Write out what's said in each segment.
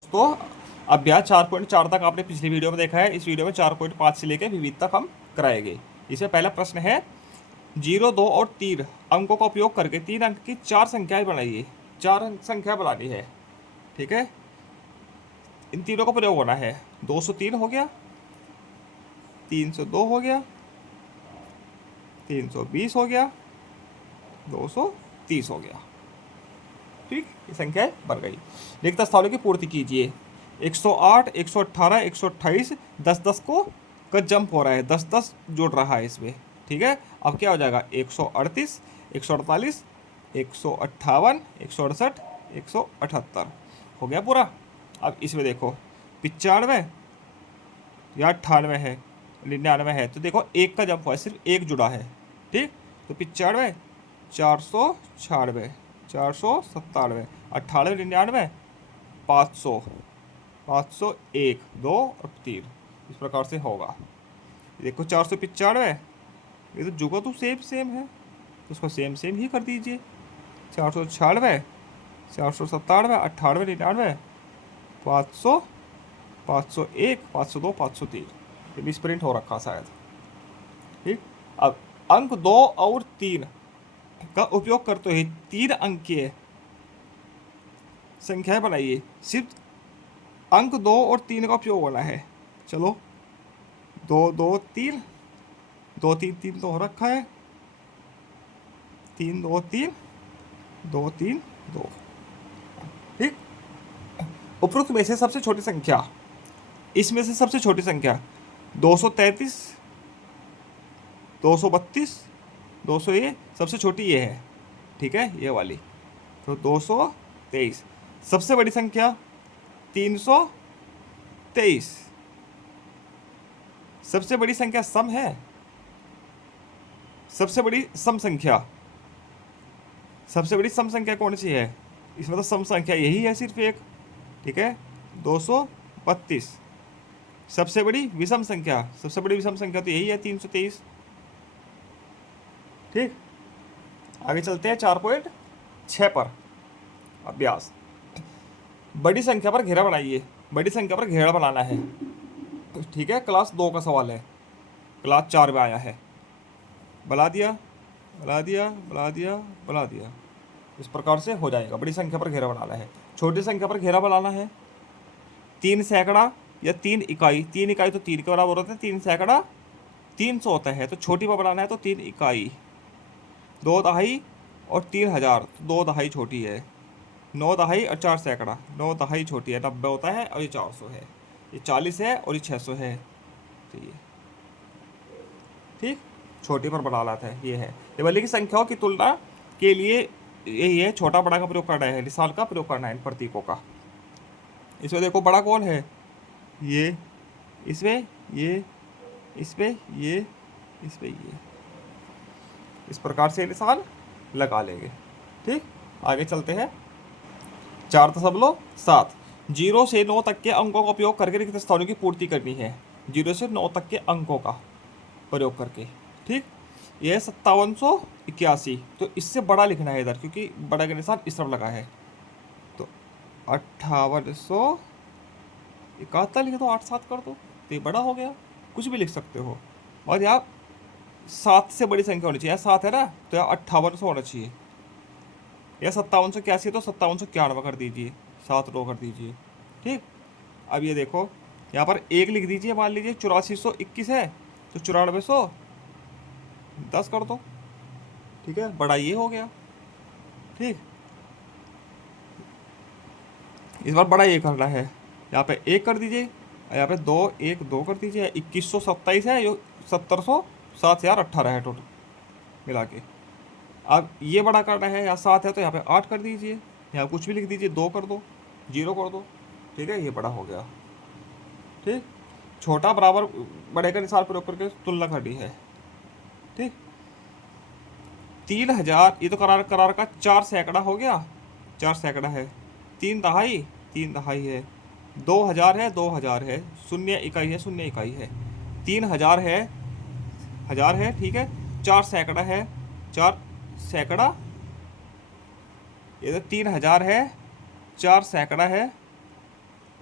तो अभ्यास 4.4 तक आपने पिछली वीडियो में देखा है। इस वीडियो में 4.5 से लेकर विविध तक हम कराएंगे। इसमें पहला प्रश्न है 0, 2 और 3 अंकों का उपयोग करके 3 अंक की 4 संख्याएं बनाइए। 4 अंक संख्या बनानी है, ठीक है। इन तीनों का प्रयोग होना है। 203 हो गया, 302 हो गया, 320 हो गया, 230 हो गया। ठीक, ये संख्याएं बन गई। रिक्त स्थानों की पूर्ति कीजिए। 108, 118, 128, 10-10 को जंप हो रहा है, 10-10 जुड़ रहा है इसमें। ठीक है, अब क्या हो जाएगा 138, 148, 158, 168, 178 हो गया पूरा। अब इसमें देखो 95 या 98 है, 99 है, तो देखो एक का जंप हुआ है, सिर्फ एक जुड़ा है। ठीक, तो 95, 496, 497, 98, 99, 500, 500, 1, 2 और 3, इस प्रकार से होगा। देखो 495, ये तो जुगा तो सेम सेम है, तो उसको सेम सेम ही कर दीजिए। 496, 497, 98, 99, 500, 501, 502, 503, ये भी स्प्रिंट हो रखा शायद। ठीक, अब अंक 2 और 3 का उपयोग करते हुए 3 अंकीय संख्याएं बनाइए। सिर्फ अंक 2 और 3 का उपयोग होना है। चलो 2, 2, 3, 2, 3, 3 तो हो रखा है, 3, 2, 3, 2, 3, 2। ठीक, उपरोक्त में से सबसे छोटी संख्या, इसमें से सबसे छोटी संख्या 233, 232, 200, ये सबसे छोटी ये है। ठीक है, ये वाली, तो 223। सबसे बड़ी संख्या 323। सबसे बड़ी संख्या सम है, सबसे बड़ी सम संख्या, सबसे बड़ी सम संख्या कौन सी है? इसमें तो सम संख्या यही है, सिर्फ एक। ठीक है, 232। सबसे बड़ी विषम संख्या, सबसे बड़ी विषम संख्या तो यही है, 323। ठीक, आगे चलते हैं 4.6 पर। अभ्यास, बड़ी संख्या पर घेरा बनाइए। बड़ी संख्या पर घेरा बनाना है। ठीक है, क्लास 2 का सवाल है, क्लास 4 में आया है। बना दिया, बना दिया, बना दिया, बना दिया, इस प्रकार से हो जाएगा। बड़ी संख्या पर घेरा बनाना है। छोटी संख्या पर घेरा बनाना है। 3 सैकड़ा या 3 इकाई, 3 इकाई तो 3 के बराबर होता है, 3 सैकड़ा 300 होता है, तो छोटी पर बनाना है तो 3 इकाई। 2 दहाई और 3000, 2 दहाई छोटी है। 9 दहाई और 4 सैकड़ा, 9 दहाई छोटी है, 90 होता है, और ये 400 है, ये 40 है और ये 600 है। तो ये ठीक, छोटी पर बना लाता है, ये है। टेबल की संख्याओं की तुलना के लिए यही है, छोटा बड़ा का प्रयोग करना है, निशान का प्रयोग करना है इन प्रतीकों का। इसमें देखो बड़ा कौन है, ये, इसमें ये, इसमें ये, इसमें ये, इस प्रकार से निशान लगा लेंगे। ठीक, आगे चलते हैं। 4.7 0 से 9 तक के अंकों का उपयोग करके रिक्त स्थानों की पूर्ति करनी है। 0 से 9 तक के अंकों का प्रयोग करके। ठीक, यह 5781, तो इससे बड़ा लिखना है इधर, क्योंकि बड़ा का निशान इस तरफ लगा है। तो 5871 लिख दो, 8-7 कर दो, तो ये बड़ा हो गया। कुछ भी लिख सकते हो, और यहाँ 7 से बड़ी संख्या होनी चाहिए। 7 है ना, तो यहाँ 5800 होना चाहिए। या 5781 तो 5791 कर दीजिए, 7 रो कर दीजिए। ठीक, अब ये देखो यहाँ पर 1 लिख दीजिए। मान लीजिए 8421 है, तो 9410 कर दो। ठीक है, बड़ा ये हो गया। ठीक, इस बार बड़ा ये करना है, यहाँ पे 1 कर दीजिए, यहाँ पे 2, 1, 2 कर दीजिए। 2127 है, ये 1700, 7018 है टोटल मिला के। अब ये बड़ा करना है, यहाँ 7 है तो यहाँ पे 8 कर दीजिए, यहाँ कुछ भी लिख दीजिए, 2 कर दो, 0 कर दो। ठीक है, ये बड़ा हो गया। ठीक, छोटा बराबर बड़े का निशान प्रयोग करके तुलना करनी है। ठीक, 3000, ये तो करार करार का 4 सैकड़ा हो गया, 4 सैकड़ा है। 3 दहाई, 3 दहाई है। 2000 है, 2000 है। 0 इकाई है, 0 इकाई है। 3000 है, 1000 है। ठीक है, 4 सैकड़ा है, 4 सैकड़ा, ये तो 3000 है, 4 सैकड़ा है,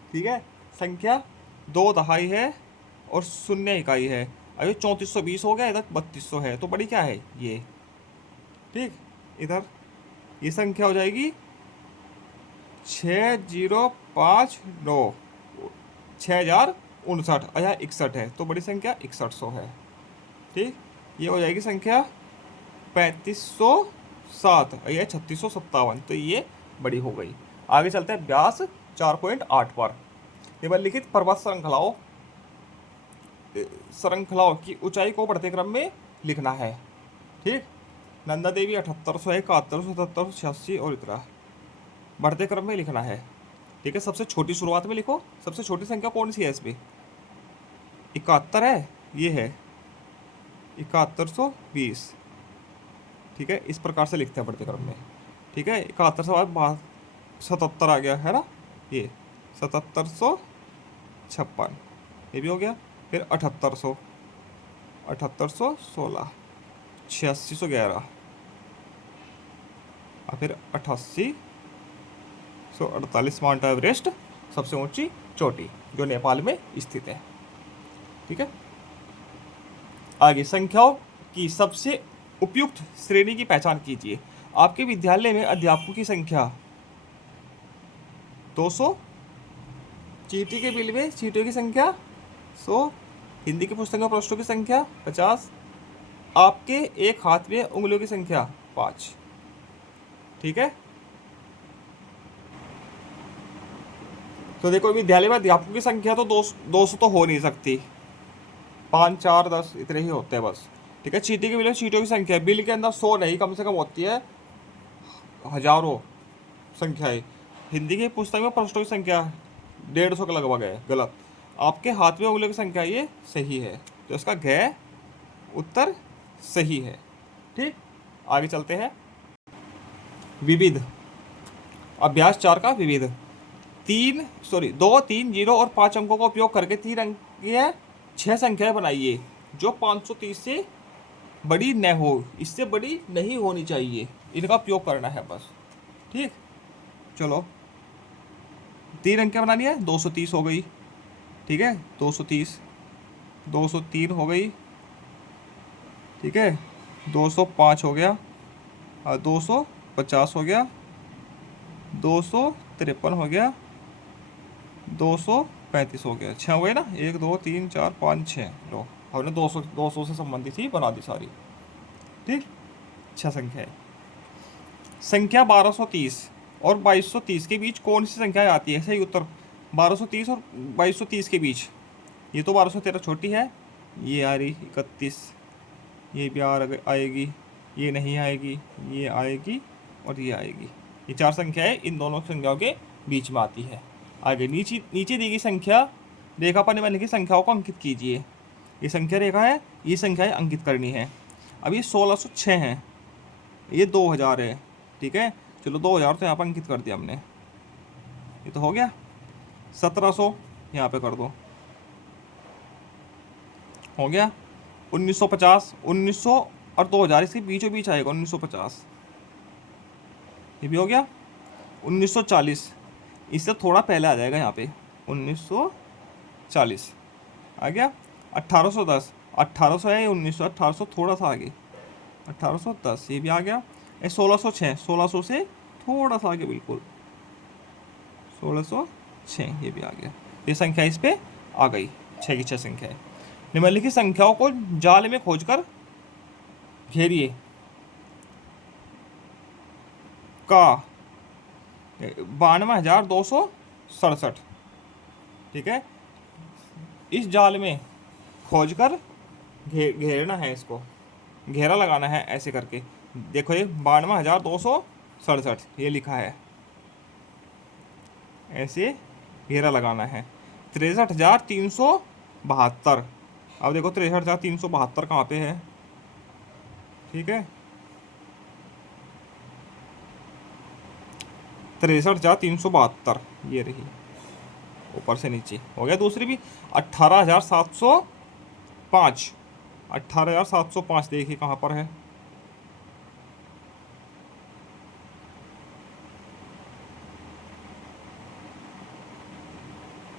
ठीक है। संख्या 2 दहाई है और 0 इकाई है। अब ये 3420 हो गया, इधर 3200 है, तो बड़ी क्या है ये। ठीक, इधर ये संख्या हो जाएगी 6059, 6059, या 61 है, तो बड़ी संख्या 6100 है। ठीक, ये हो जाएगी संख्या 3507, या 3657, तो ये बड़ी हो गई। आगे चलते हैं व्यास 4.8 पर। निम्नलिखित पर्वत श्रृंखलाओं की ऊंचाई को बढ़ते क्रम में लिखना है। ठीक, नंदा देवी 7800 है, 7100, 7700, 86 और इतना बढ़ते क्रम में लिखना है। ठीक है, सबसे छोटी शुरुआत में लिखो। सबसे छोटी संख्या कौन सी है इसमें, 71 है, ये है 7120। ठीक है, इस प्रकार से लिखते हैं बढ़ते क्रम में। ठीक है, 71 से बाद 77 आ गया है ना, ये 7756, ये भी हो गया। फिर 7800, 7816, 8611, और फिर 8848 माउंट एवरेस्ट सबसे ऊंची चोटी जो नेपाल में स्थित है। ठीक है, आगे संख्याओं की सबसे उपयुक्त श्रेणी की पहचान कीजिए। आपके विद्यालय में अध्यापकों की संख्या 200, चीटी के बिल में चीटियों की संख्या 100, हिंदी की पुस्तकों में पृष्ठों की संख्या 50, आपके एक हाथ में उंगलियों की संख्या 5। ठीक है, तो देखो विद्यालय में अध्यापकों की संख्या तो 200 तो हो नहीं सकती, 5 4 10 इतने ही होते हैं बस। ठीक है, चीटी के बिल में चीटियों की संख्या, बिल के अंदर 100 नहीं, कम से कम होती है हजारों संख्याएं। हिंदी की पुस्तक में पृष्ठों की संख्या 150 के लगभग है, गलत। आपके हाथ में उंगलियों की संख्या, ये सही है, तो इसका घ उत्तर सही है। ठीक, आगे चलते हैं। विविध, अभ्यास 4 का विविध। 2 3 0 और 5 अंकों का उपयोग करके 3 अंकीय 6 संख्याएं बनाइए जो 530 से बड़ी न हो, इससे बड़ी नहीं होनी चाहिए, इनका उपयोग करना है बस। ठीक, चलो 3 अंकें बनानी है। 230 हो गई, ठीक है, 230, 203 हो गई, ठीक है, 205 हो गया, और 250 हो गया, 253 हो गया, 235 हो गया, 6 हो गए ना, 1 2 3 4 5 6। लो, हमने 200 से संबंधित ही बना दी सारी। ठीक, 6 संख्या है। संख्या 1230 और 2230 के बीच कौन सी संख्या आती है। सही उत्तर 1230 और 2230 के बीच। ये तो 1213 छोटी है, ये आ रही 31, ये भी आएगी, ये नहीं आएगी, ये आएगी और ये आएगी। ये 4 संख्याएं इन दोनों संख्याओं के बीच में आती है। आगे नीचे दी गई संख्या रेखा पर निम्नलिखित संख्याओं को अंकित कीजिए। ये संख्या रेखा है, ये संख्याएं अंकित करनी है। अब ये 1606 है, ये 2000 है। ठीक है, चलो 2000 तो यहाँ पर अंकित कर दिया हमने, ये तो हो गया। 1700 यहाँ पे कर दो, हो गया। 1950, 1900 और 2000 इसके बीचों बीच आएगा 1950, ये भी हो गया। 1940 इससे थोड़ा पहले आ जाएगा यहाँ पे, 1940 आ गया। 1810, 1800 है, 1900, 1800 थोड़ा सा आगे, 1810 ये भी आ गया। 1606, 1600 से थोड़ा सा आगे बिल्कुल, 1606 ये भी आ गया। ये संख्या इस पे आ गई, 6 की 6 संख्या है। निम्नलिखित संख्याओं को जाल में खोजकर घेरिए। का 92,267, ठीक है, इस जाल में खोजकर घेरना है, इसको घेरा लगाना है ऐसे करके। देखो ये 92,267 ये लिखा है, ऐसे घेरा लगाना है। 63,372, अब देखो 63,372 कहाँ पे है। ठीक है, 63,372 ये रही, ऊपर से नीचे हो गया। दूसरी भी 18,705, 18,705 देखिए कहाँ पर है।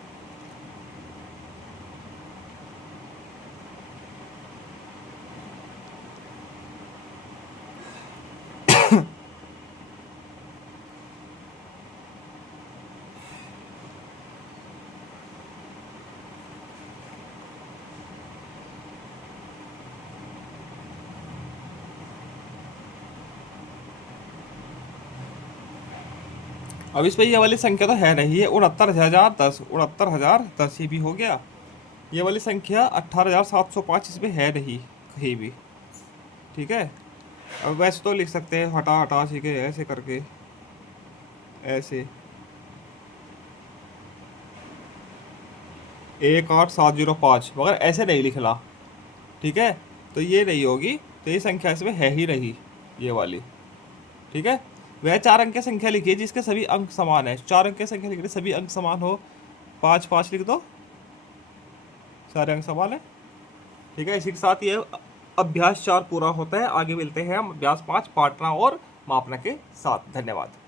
अब इस पे ये वाली संख्या तो है नहीं है, 69,010, 69,010 ये भी हो गया। ये वाली संख्या 18,705 इसमें है नहीं कहीं भी। ठीक है, अब वैसे तो लिख सकते हैं हटा हटा ठीक है ऐसे करके, ऐसे 18705, मगर ऐसे नहीं लिखना। ठीक है, तो ये नहीं होगी, तो ये संख्या इसमें है ही नहीं, ये वाली। ठीक है, वह 4 अंक की संख्या लिखिए जिसके सभी अंक समान है। 4 अंक की संख्या लिख रहे, सभी अंक समान हो, 5 5 लिख दो, सारे अंक समान है। ठीक है, इसी के साथ ये अभ्यास 4 पूरा होता है। आगे मिलते हैं हम अभ्यास 5 पाटना और मापना के साथ। धन्यवाद।